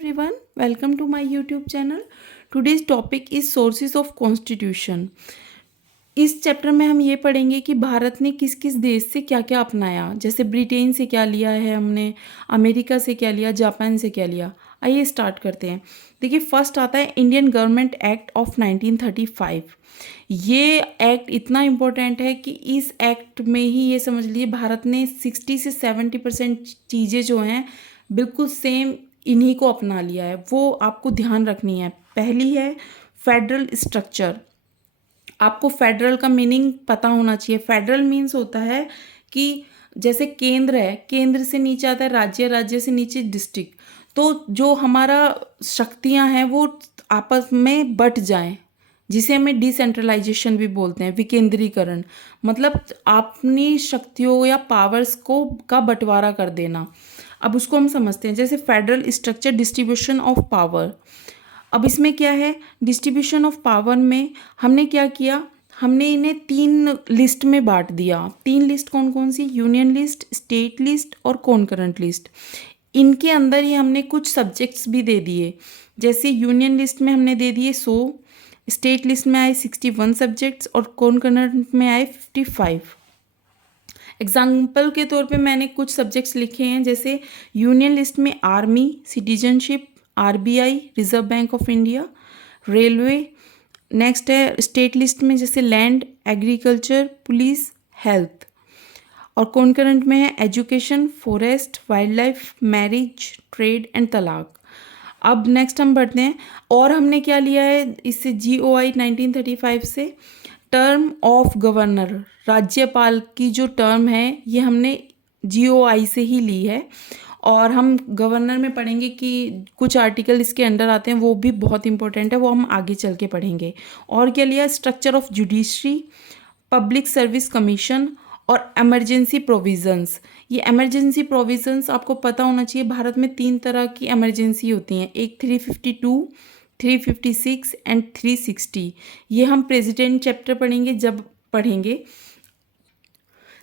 everyone, welcome to my YouTube channel. Today's topic is sources of constitution. इस chapter में हम ये पढ़ेंगे कि भारत ने किस किस देश से क्या क्या अपनाया, जैसे ब्रिटेन से क्या लिया है हमने, अमेरिका से क्या लिया, जापान से क्या लिया। आइए स्टार्ट करते हैं। देखिए, फर्स्ट आता है इंडियन गवर्नमेंट एक्ट ऑफ 1935। ये एक्ट इतना इम्पोर्टेंट है कि इस एक्ट में ही ये समझ लीजिए भारत ने 60 से 70% चीज़ें जो हैं बिल्कुल सेम इन्हीं को अपना लिया है। वो आपको ध्यान रखनी है। पहली है फेडरल स्ट्रक्चर। आपको फेडरल का मीनिंग पता होना चाहिए। फेडरल मीन्स होता है कि जैसे केंद्र है, केंद्र से नीचे आता है राज्य, राज्य से नीचे डिस्ट्रिक्ट। तो जो हमारा शक्तियां हैं वो आपस में बट जाएं, जिसे हमें डिसेंट्रलाइजेशन भी बोलते हैं, विकेंद्रीकरण। मतलब अपनी शक्तियों या पावर्स को का बंटवारा कर देना। अब उसको हम समझते हैं, जैसे federal structure, distribution of power. अब इसमें क्या है, डिस्ट्रीब्यूशन ऑफ पावर में हमने क्या किया, हमने इन्हें 3 लिस्ट में बांट दिया। 3 लिस्ट कौन कौन सी, यूनियन लिस्ट, स्टेट लिस्ट और कॉन्करेंट लिस्ट। इनके अंदर ही हमने कुछ सब्जेक्ट्स भी दे दिए। जैसे यूनियन लिस्ट में हमने दे दिए 100, स्टेट लिस्ट में आए 61 सब्जेक्ट्स और कॉन्करेंट में आए 55। एग्जाम्पल के तौर पे मैंने कुछ सब्जेक्ट्स लिखे हैं, जैसे यूनियन लिस्ट में army, citizenship, RBI, reserve bank of India, railway. Next है स्टेट लिस्ट में जैसे लैंड, एग्रीकल्चर, पुलिस, हेल्थ। और कॉन्करेंट में है education, forest, wild life, marriage, trade and तलाक। अब नेक्स्ट हम बढ़ते हैं, और हमने क्या लिया है इससे, GOI 1935 से टर्म ऑफ गवर्नर, राज्यपाल की जो टर्म है ये हमने GOI से ही ली है। और हम गवर्नर में पढ़ेंगे कि कुछ आर्टिकल इसके अंडर आते हैं, वो भी बहुत इंपॉर्टेंट है, वो हम आगे चल के पढ़ेंगे। और क्या लिया, structure of judiciary, public service commission और एमरजेंसी प्रोविजंस। ये एमरजेंसी प्रोविजंस आपको पता होना चाहिए, भारत में 3 तरह की एमरजेंसी होती हैं, एक 352, 356 एंड 360। ये हम प्रेसिडेंट चैप्टर पढ़ेंगे जब पढ़ेंगे।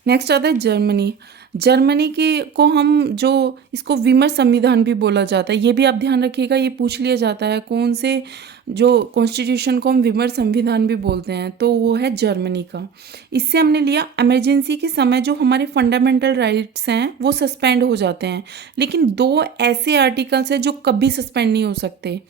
नेक्स्ट आता है जर्मनी। जर्मनी के को हम जो इसको विमर संविधान भी बोला जाता है, ये भी आप ध्यान रखिएगा, ये पूछ लिया जाता है कौन से जो कॉन्स्टिट्यूशन को हम विमर संविधान भी बोलते हैं, तो वो है जर्मनी का। इससे हमने लिया इमरजेंसी के समय जो हमारे फंडामेंटल राइट्स हैं वो सस्पेंड हो जाते हैं, लेकिन 2 ऐसे आर्टिकल्स हैं जो कभी सस्पेंड नहीं हो सकते,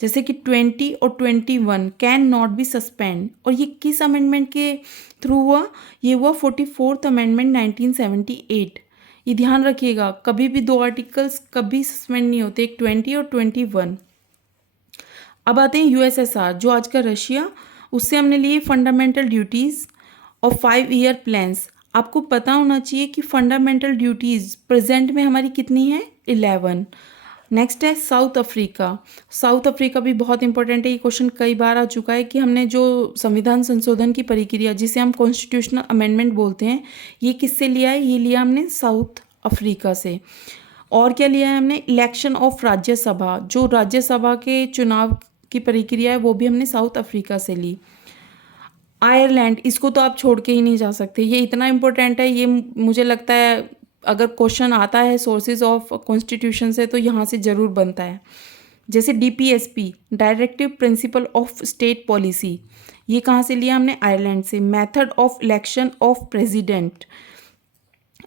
जैसे कि 20 और 21 कैन नॉट बी सस्पेंड। और ये किस अमेंडमेंट के थ्रू हुआ, ये हुआ 44th अमेंडमेंट 1978। ये ध्यान रखिएगा, कभी भी 2 आर्टिकल्स कभी सस्पेंड नहीं होते, एक 20 और 21। अब आते हैं USSR, जो आज का रशिया। उससे हमने लिए फंडामेंटल ड्यूटीज़ और 5 ईयर प्लान्स। आपको पता होना चाहिए कि फंडामेंटल ड्यूटीज़ प्रेजेंट में हमारी कितनी है, 11। नेक्स्ट है साउथ अफ्रीका। साउथ अफ्रीका भी बहुत इंपॉर्टेंट है, ये क्वेश्चन कई बार आ चुका है कि हमने जो संविधान संशोधन की प्रक्रिया जिसे हम कॉन्स्टिट्यूशनल अमेंडमेंट बोलते हैं, ये किससे लिया है, ये लिया हमने साउथ अफ्रीका से। और क्या लिया है हमने, इलेक्शन ऑफ राज्यसभा, जो राज्यसभा के चुनाव की प्रक्रिया है वो भी हमने साउथ अफ्रीका से ली। आयरलैंड, इसको तो आप छोड़ के ही नहीं जा सकते, ये इतना इम्पोर्टेंट है, ये मुझे लगता है अगर क्वेश्चन आता है सोर्सेज ऑफ कॉन्स्टिट्यूशन से तो यहाँ से ज़रूर बनता है। जैसे DPSP, directive principle of state policy, ये कहाँ से लिया हमने, आयरलैंड से। Method of election of president,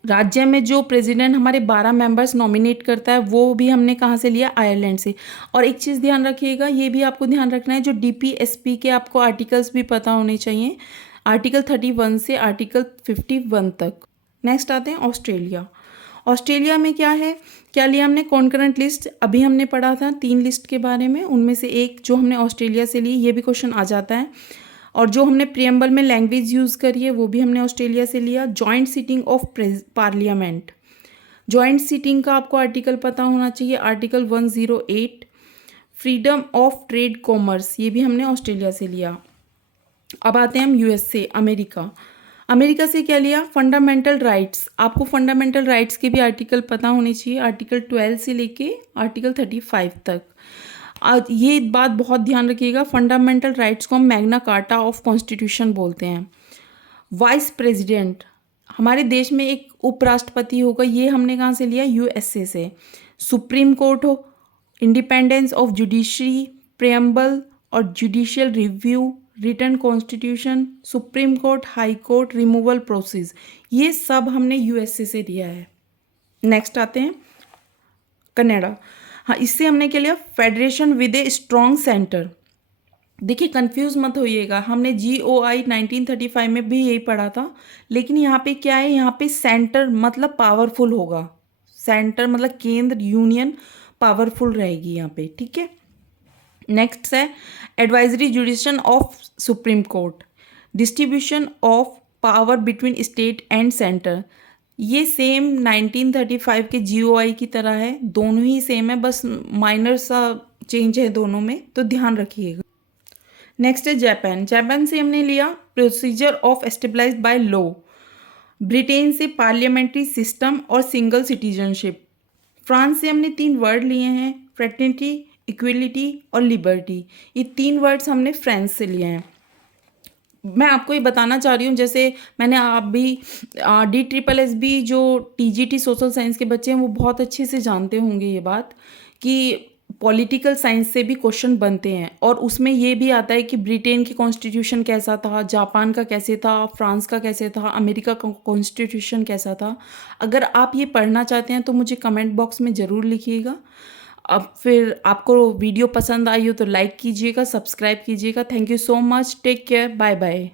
राज्य में जो प्रेसिडेंट हमारे 12 मेंबर्स नॉमिनेट करता है वो भी हमने कहाँ से लिया, आयरलैंड से। और एक चीज़ ध्यान रखिएगा, ये भी आपको ध्यान रखना है, जो DPSP के आपको आर्टिकल्स भी पता होने चाहिए, आर्टिकल 31 से आर्टिकल 51 तक। नेक्स्ट आते हैं ऑस्ट्रेलिया। ऑस्ट्रेलिया में क्या है, क्या लिया हमने, कॉन्करेंट लिस्ट। अभी हमने पढ़ा था 3 लिस्ट के बारे में, उनमें से एक जो हमने ऑस्ट्रेलिया से ली, ये भी क्वेश्चन आ जाता है। और जो हमने प्रियम्बल में लैंग्वेज यूज़ करी है वो भी हमने ऑस्ट्रेलिया से लिया। Joint sitting of parliament, joint sitting का आपको आर्टिकल पता होना चाहिए, article 108। Freedom of trade commerce, ये भी हमने ऑस्ट्रेलिया से लिया। अब आते हैं हम USA, अमेरिका। अमेरिका से क्या लिया, फंडामेंटल राइट्स। आपको फंडामेंटल राइट्स के भी आर्टिकल पता होने चाहिए, आर्टिकल 12 से लेके आर्टिकल 35 तक। ये बात बहुत ध्यान रखिएगा, फंडामेंटल राइट्स को हम मैग्ना कार्टा ऑफ कॉन्स्टिट्यूशन बोलते हैं। वाइस प्रेसिडेंट, हमारे देश में एक उपराष्ट्रपति होगा, ये हमने कहाँ से लिया, USA से। सुप्रीम कोर्ट हो, इंडिपेंडेंस ऑफ जुडिशरी, प्रेम्बल और judicial review, written constitution, supreme court, high court, removal process, ये सब हमने यूएसए से लिया है। नेक्स्ट आते हैं कनाडा। हाँ, इससे हमने क्या लिया, federation with a strong centre. देखिए कंफ्यूज मत होइएगा, हमने GOI 1935 में भी यही पढ़ा था, लेकिन यहाँ पे क्या है, यहाँ पे सेंटर मतलब पावरफुल होगा, सेंटर मतलब केंद्र, यूनियन पावरफुल रहेगी यहाँ पे, ठीक है। नेक्स्ट है advisory जुडिशन of supreme court, distribution of power between state and centre. ये सेम 1935 के GOI की तरह है, दोनों ही सेम है, बस माइनर सा चेंज है दोनों में, तो ध्यान रखिएगा। नेक्स्ट है जापान। जापान से हमने लिया procedure of established by law. Britain से पार्लियामेंट्री सिस्टम और सिंगल सिटीजनशिप। फ्रांस से हमने 3 वर्ड लिए हैं, फ्रेटर्निटी, इक्वलिटी और लिबर्टी। ये 3 वर्ड्स हमने फ्रांस से लिए हैं। मैं आपको ये बताना चाह रही हूँ, जैसे मैंने आप भी DSSS जो TGT सोशल साइंस के बच्चे हैं वो बहुत अच्छे से जानते होंगे ये बात, कि पॉलिटिकल साइंस से भी क्वेश्चन बनते हैं, और उसमें ये भी आता है कि ब्रिटेन की कॉन्स्टिट्यूशन कैसा था, जापान का कैसे था, फ्रांस का कैसे था, अमेरिका का कॉन्स्टिट्यूशन कैसा था। अगर आप ये पढ़ना चाहते हैं तो मुझे कमेंट बॉक्स में ज़रूर लिखिएगा। अब फिर आपको वीडियो पसंद आई हो तो लाइक कीजिएगा, सब्सक्राइब कीजिएगा। Thank you so much, take care, bye bye.